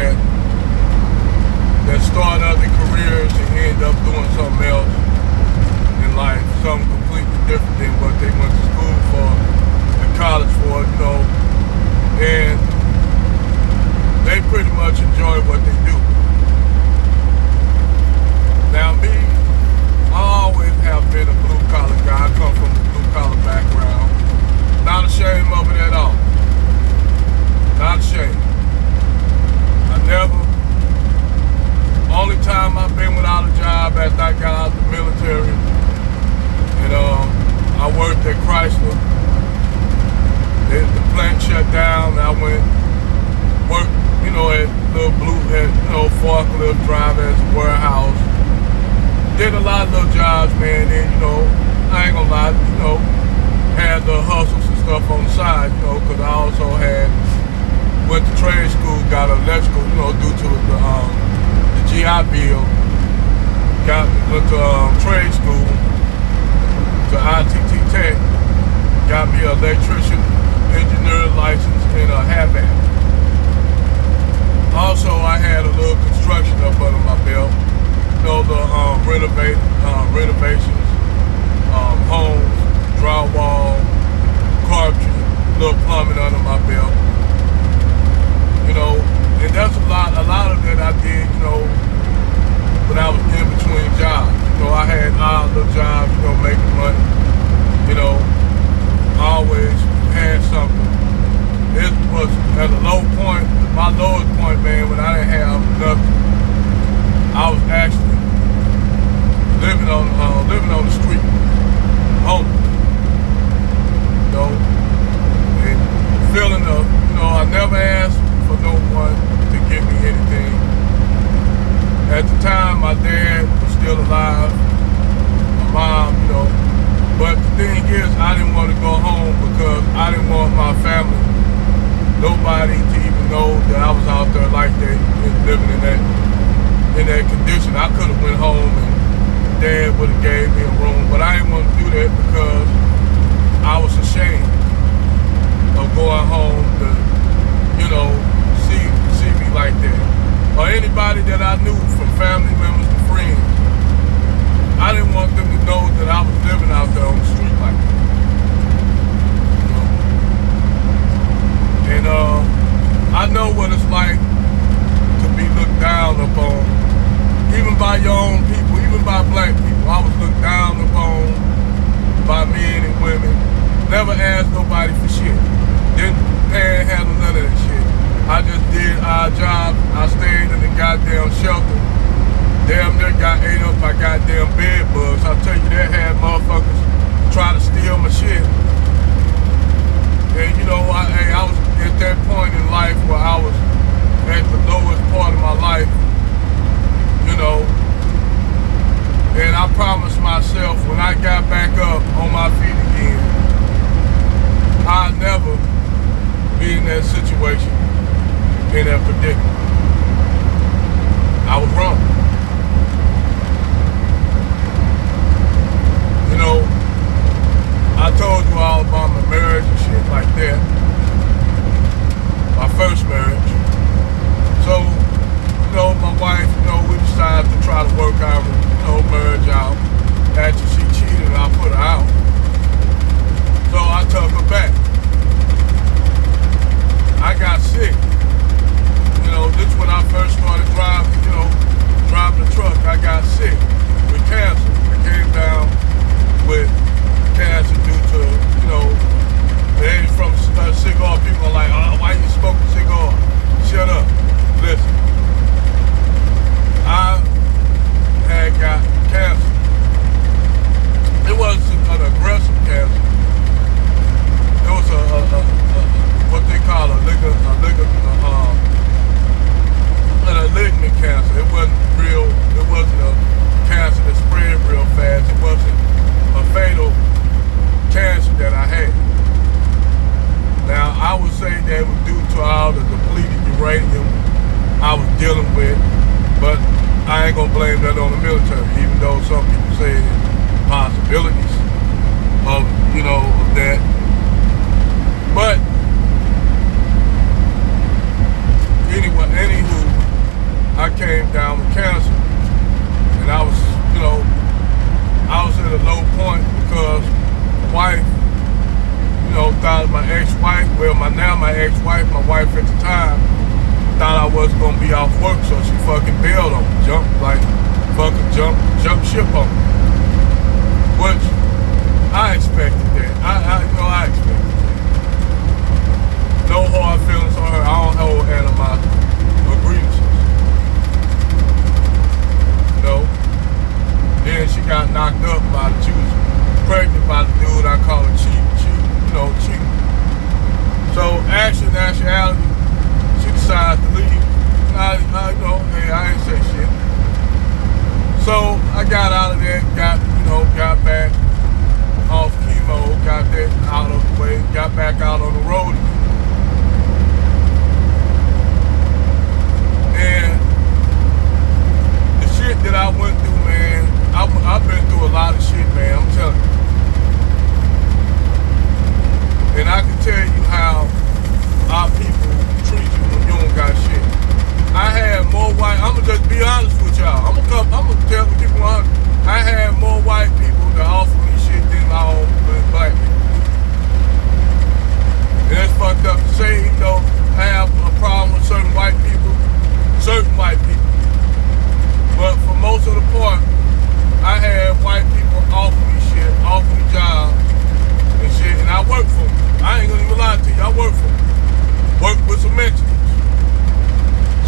that start other careers and end up doing something else in life, something completely different than what they went to school for and college for, and they pretty much enjoy what they do. Now me, I always have been a blue collar guy. I come from a blue collar background. Not ashamed of it at all. Not ashamed. Only time I've been without a job after I got out of the military, and I worked at Chrysler. The plant shut down, and I went work, at little blue, forklift driver at the warehouse. Did a lot of little jobs, man. And I ain't gonna lie, had the hustles and stuff on the side, because I also went to trade school, got electrical, due to the GI Bill. Went to trade school, to ITT Tech, got me an electrician, engineer license, and a HAVAC. Also, I had a little construction up under my belt. The renovations, homes, drywall, carpentry, little plumbing under my belt. And that's a lot of that I did, when I was in between jobs. I had odd little jobs, making money. I always had something. It was at a low point, my lowest point, man, when I didn't have nothing. I was actually living on the street, homeless. And feeling I never asked for no one to give me anything. At the time, my dad was still alive, my mom, but the thing is, I didn't want to go home because I didn't want my family, nobody to even know that I was out there like that, living in that condition. I could have went home and Dad would have gave me a room, but I didn't want to do that because I was ashamed of going home to, see me like that. Or anybody that I knew, from family members to friends. I didn't want them to know that I was living out there on the street like that. And I know what it's like to be looked down upon, even by your own people, even by black people. I was looked down upon by men and women. Never asked nobody for shit. Didn't panhandle none of that shit. I just did our job. I stayed in the goddamn shelter. Damn near got ate up by goddamn bed bugs. I tell you, that had motherfuckers try to steal my shit. And I was at that point in life where I was at the lowest part of my life, and I promised myself when I got back up on my feet again, I'd never be in that situation, in that predicament. I was wrong. I told you all about my marriage and shit like that. My first marriage. So, my wife, we decided to try to work our, marriage out. After she cheated, I put her out. So I took her back. I got sick. This is when I first started driving the truck. I got sick with cancer. I came down with cancer due to, they from cigar. People are like, oh, why you smoking cigar? Shut up. Listen. I had got cancer. It wasn't an aggressive cancer. It was what they call a malignant cancer. It wasn't a cancer that spread real fast. It wasn't a fatal cancer that I had. Now, I would say that it was due to all the depleted uranium I was dealing with, but I ain't gonna blame that on the military, even though some people say possibilities of that. But anyway, anywho, ex-wife, well, my ex-wife, my wife at the time, thought I wasn't gonna be off work, so she fucking bailed on me, jump ship on me. Which I expected that. I expected that. No hard feelings on her. I don't hold animosity or grievances. No. Then she got knocked up by the she was pregnant by the dude I call her cheating. So actuality, she decided to leave. I ain't say shit. So I got out of there, got back off chemo, got that out of the way, got back out on the road again. And the shit that I went through, man, I've been through a lot of shit, man, I'm telling you. And I can tell you how our people treat you when you don't got shit. I had more white, I'ma just be honest with y'all. I'ma tell people honest. I had more white people that offer me shit than my own black people. And that's fucked up to say, I have a problem with certain white people. But for most of the part, I had white people offer me shit, offer me jobs and shit, and I work for them. I ain't gonna even lie to you, I work for them. Work with some Mexicans.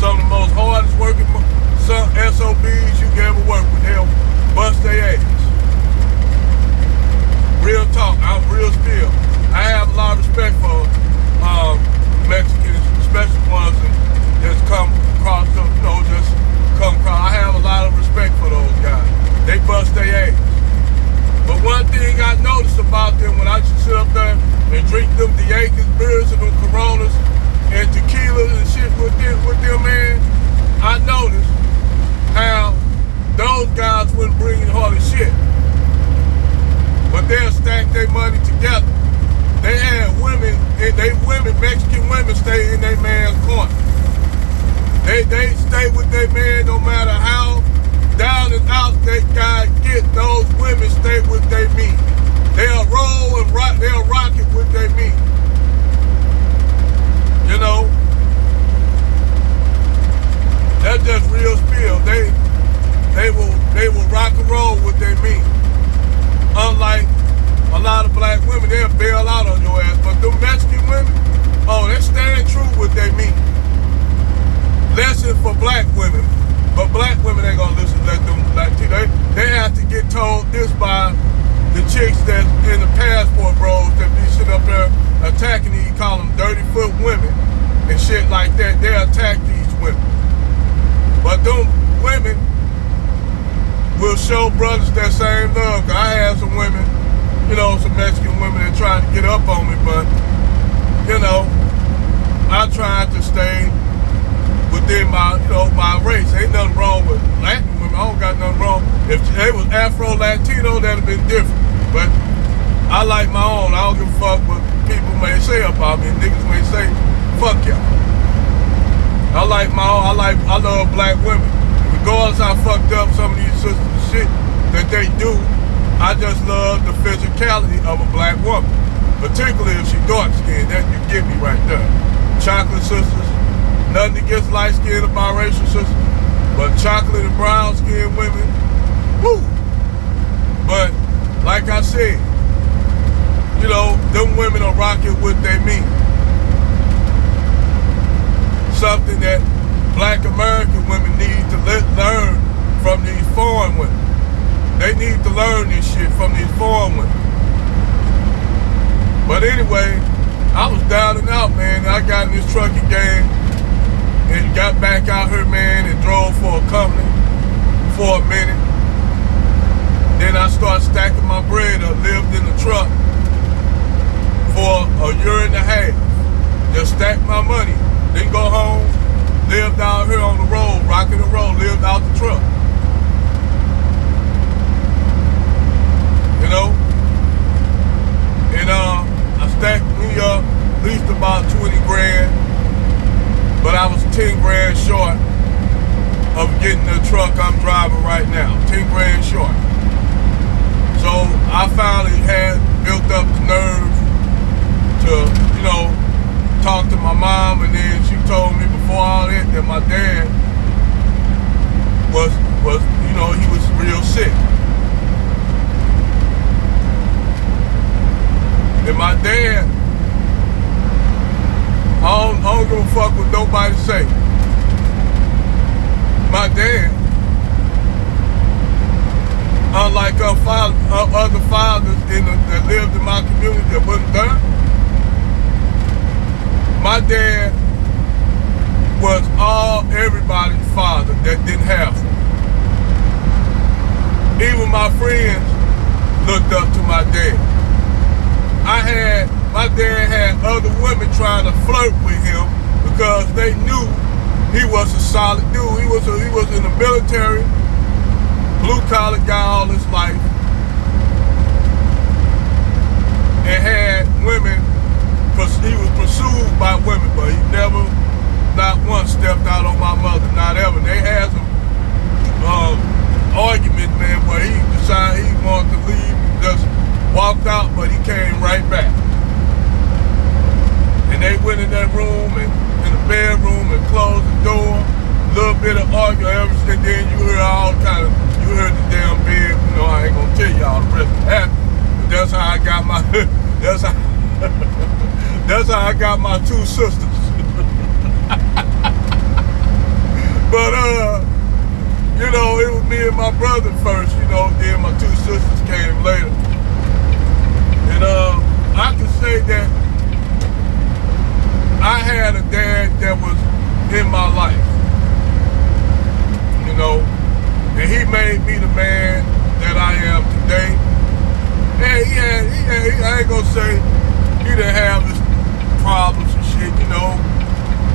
Some of the most hardest working SOBs you can ever work with. They'll bust their ass. Real talk, I'm real still. I have a lot of respect for Mexicans, especially ones that just come across, I have a lot of respect for those guys. They bust their ass. But one thing I noticed about them when I used to sit up there and drink them Dieguez beers and them Coronas and tequilas and shit with them, man, I noticed how those guys wouldn't bring in hardly shit. But they'll stack their money together. They had Mexican women stay in their man's corner. They stay with their man no matter how down and out that guy get. Those women stay with their meat. They'll roll and rock. They'll rock it with their meat. That's just real spill. They will rock and roll with their meat. Unlike a lot of black women, they'll bail out on your ass. But them Mexican women, they stand true with their meat. Lesson for black women, but black women ain't gonna listen to them. They have to get told this by the chicks that's in the passport bros that be sitting up there attacking these, call them dirty foot women and shit like that. They attack these women. But them women will show brothers that same love. I had some women, some Mexican women that tried to get up on me, but, I tried to stay within my race. Ain't nothing wrong with Latin women. I don't got nothing wrong. If they was Afro-Latino, that'd have been different. But I like my own. I don't give a fuck what people may say about me. Niggas may say, fuck y'all. I like my own. I love black women. Regardless how fucked up some of these sisters and shit that they do, I just love the physicality of a black woman. Particularly if she dark-skinned. That you get me right there. Chocolate sisters. Nothing against light-skinned or biracial sisters, but chocolate and brown-skinned women, woo! But, like I said, them women are rocking with their meat. Something that black American women need to learn from these foreign women. They need to learn this shit from these foreign women. But anyway, I was down and out, man. I got in this trucking game and got back out here, man, and drove for a company for a minute. Then I started stacking my bread up, lived in the truck for a year and a half. Just stacked my money. Then go home, lived out here on the road, rocking the road, lived out the truck. And I stacked me up at least about 20 grand. But I was 10 grand short of getting the truck I'm driving right now. 10 grand short. So I finally had built up the nerve to, told me before all that my dad was he was real sick. And my dad, I don't give a fuck what nobody say. My dad, unlike other fathers that lived in my community that wasn't done, my dad was everybody's father that didn't have him. Even my friends looked up to my dad. My dad had other women trying to flirt with him because they knew he was a solid dude. He was in the military, blue collar guy all his life, and had women. He was pursued by women, but he never, not once, stepped out on my mother, not ever. They had some argument, man, but he decided he wanted to leave, just walked out, but he came right back. And they went in that room and in the bedroom and closed the door, a little bit of argument, and then you heard the damn bed. I ain't gonna tell y'all the rest of that, but that's how I got my, that's how I got my two sisters. But it was me and my brother first, then my two sisters came later. And I can say that I had a dad that was in my life, and he made me the man that I am today. And I ain't gonna say he didn't have his problems and shit,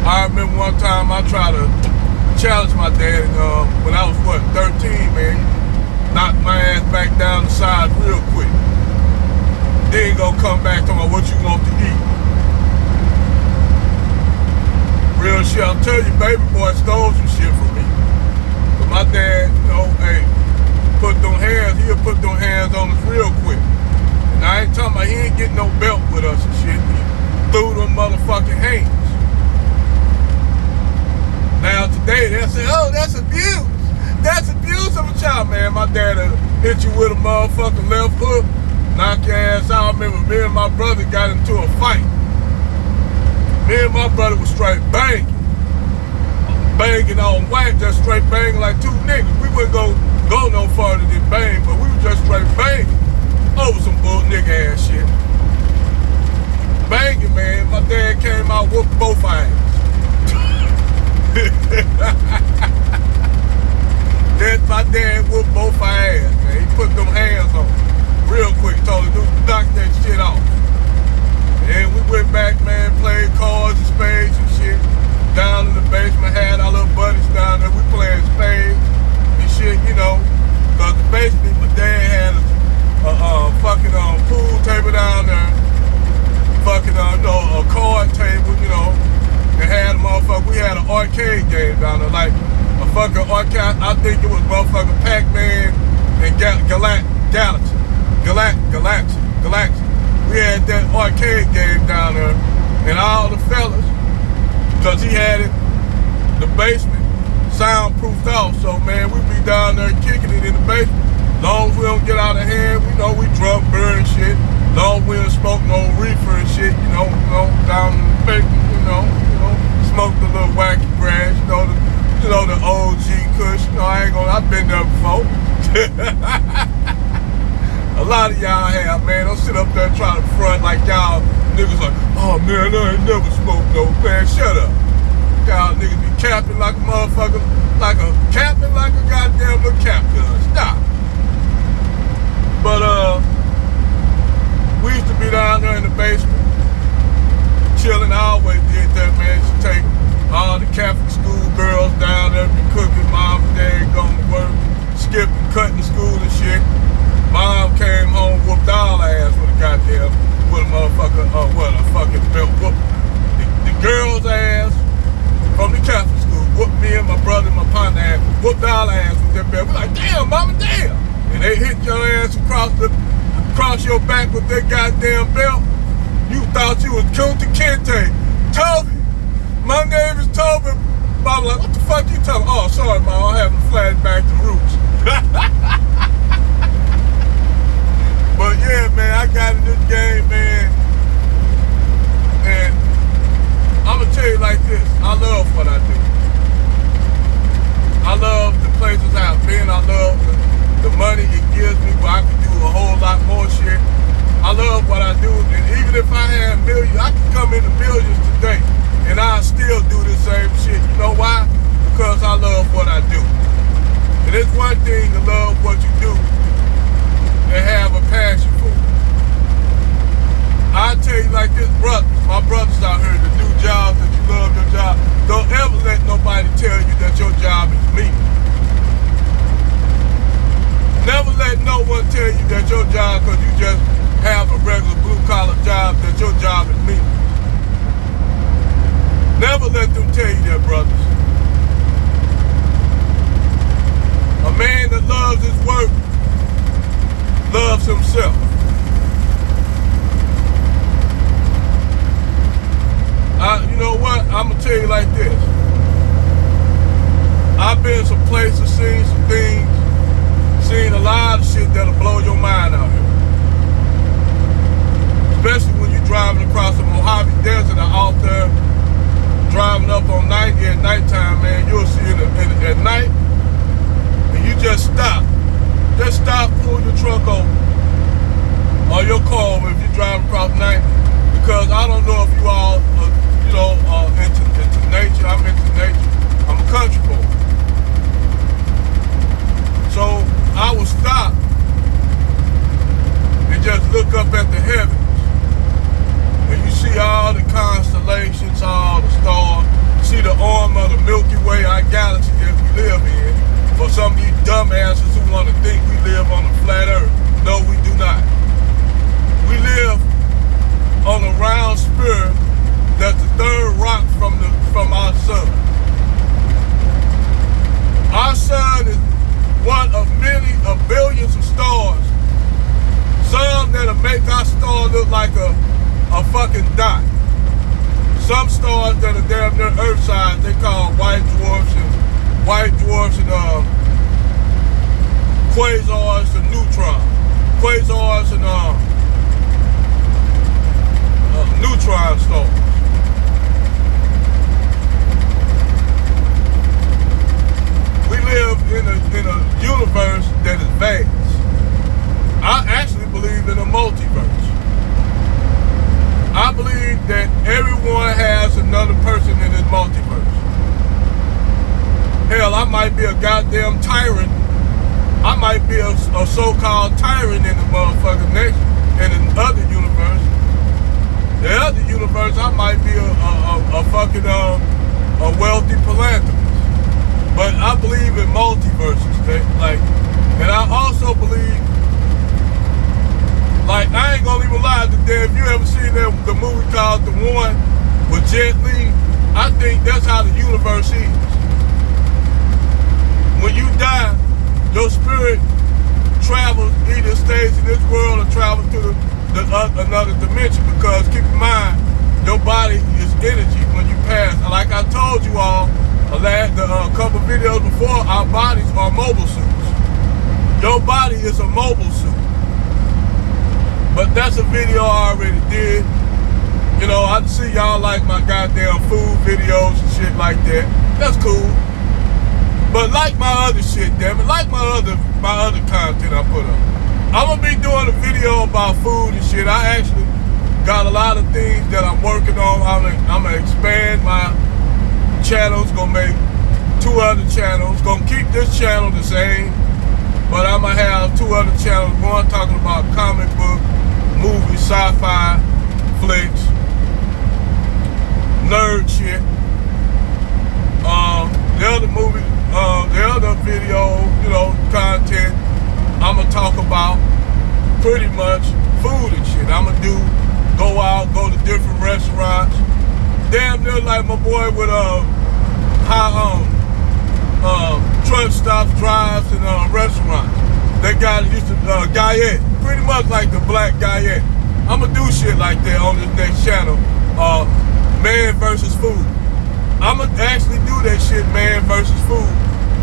I remember one time I tried to challenge my dad, when I was 13, man, knocked my ass back down the side real quick. Then he gonna come back to me, what you want to eat? Real shit, I'll tell you, baby boy stole some shit from me. But my dad, he'll put them hands on us real quick. And I ain't talking about, he ain't getting no belt with us and shit. He threw them motherfucking hands. Now today, they'll say, oh, that's abuse. That's abuse of a child, man. My dad hit you with a motherfucking left hook, knock your ass out. I remember me and my brother got into a fight. Me and my brother was straight banging on white, just straight banging like two niggas. We wouldn't go no farther than bang, but we was just straight banging over some bull nigga ass shit. Banging, man. My dad came out, whooped both our ass. My dad whooped both our ass, man. He put them hands on real quick, told him to knock that shit off. And we went back, man, played cards and spades and shit. Down in the basement, had our little buddies down there. We playing spades and shit, cause the basement, my dad had a fucking pool table down there. Fucking, a card table, and had a motherfucker, we had an arcade game down there, like a fucking arcade, I think it was motherfucking Pac-Man and Galaxy. We had that arcade game down there, and all the fellas, because he had it, the basement, soundproofed off, so man, we be down there kicking it in the basement. Long as we don't get out of hand, we drunk, burn shit. Long as we don't smoke no reefer and shit, down in the basement, smoke the little wacky grass, the OG Kush. I've been there before. A lot of y'all have, man. Don't sit up there trying to front like y'all niggas like, oh man, I ain't never smoked no, man. Shut up. Y'all niggas be capping like a motherfucker, capping like a goddamn little cap gun. Stop. But we used to be down there in the basement, chilling. I always did that, man. Used to take all the Catholic school girls down there, be cooking, mom and dad going to work, skipping, cutting school and shit. Mom came home, whooped all ass with a fucking belt whoop. The girls' ass from the Catholic school whooped me and my brother and my partner ass, whooped all ass with their belt. We're like, damn, mama, damn. And they hit your ass across your back with their goddamn belt. You thought you was Kunta Kinte. Toby, my name is mama like, what the fuck you talking? Oh, sorry, mom, I'm having a flashback to roots. But yeah, man, I got in this game, man, and I'm gonna tell you like this: I love what I do. I love the places I've been. I love the money it gives me, where I can do a whole lot more shit. I love what I do, and even if I had millions, I could come into millions today, and I still do the same shit. You know why? Because I love what I do. And it's one thing to love what you do and have a passion for it. I tell you like this, brothers, my brothers out here that do jobs that you love your job, don't ever let nobody tell you that your job is mean. Never let no one tell you that your job, because you just have a regular blue-collar job, that your job is mean. Never let them tell you that, brothers. A man that loves his work loves himself. You know what? I'm gonna tell you like this. I've been some places, seen some things, seen a lot of shit that'll blow your mind out here. Especially when you're driving across the Mojave Desert or out there, driving up on 90 at nighttime, man, you'll see it at night, and you just stop. Just stop, pull your truck over, or your car over if you're driving across 90. Because I don't know if you all, into nature. I'm into nature. I'm a country boy. So I will stop and just look up at the heavens. And you see all the constellations, all the stars. You see the arm of the Milky Way, our galaxy that we live in. For some of you dumbasses who want to think we live on a flat earth. No, we do not. We live on a round sphere that's the third rock from our sun. Our sun is one of many of billions of stars. Some that'll make our star look like a fucking dot. Some stars that are damn near Earth size, they call white dwarfs and quasars and neutrons. Quasars and neutron stars. We live in a universe that is vast. I actually believe in a multiverse. I believe that everyone has another person in this multiverse. Hell, I might be a goddamn tyrant. I might be a so-called tyrant in the motherfucking next, in another universe. The other universe, I might be a fucking a wealthy philanthropist. But I believe in multiverses, and I also believe, I ain't gonna even lie today. If you ever seen the movie called The One with Jet Li, I think that's how the universe is. When you die, your spirit travels, either stays in this world or travels to another dimension, because keep in mind, your body is energy when you pass. Like I told you all, a couple videos before, our bodies are mobile suits. Your body is a mobile suit. But that's a video I already did. You know, I see y'all like my goddamn food videos and shit like that. That's cool. But like my other shit, damn it, like my other content I put up. I'm gonna be doing a video about food and shit. I actually got a lot of things that I'm working on. I'm gonna expand my channels, gonna make 2 other channels, gonna keep this channel the same, but I'm gonna have 2 other channels, one talking about comic book, movies, sci-fi, flicks, nerd shit. The other video, content, I'm gonna talk about pretty much food and shit. I'm gonna go out, go to different restaurants. Damn near like my boy with truck stops, drives, and restaurants. That guy used to Guyette, pretty much like the Black Guyette. I'm gonna do shit like that on this next channel. Man versus food. I'ma actually do that shit, man versus food,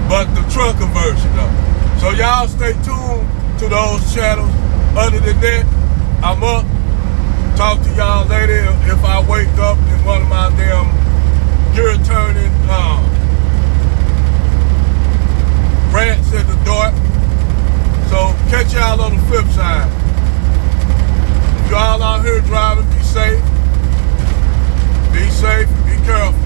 but the trucker version of it. So y'all stay tuned to those channels. Other than that, I'm up. Talk to y'all later if I wake up in one of my damn gear turning rants at the door. So catch y'all on the flip side. If y'all out here driving, be safe. Be safe and be careful.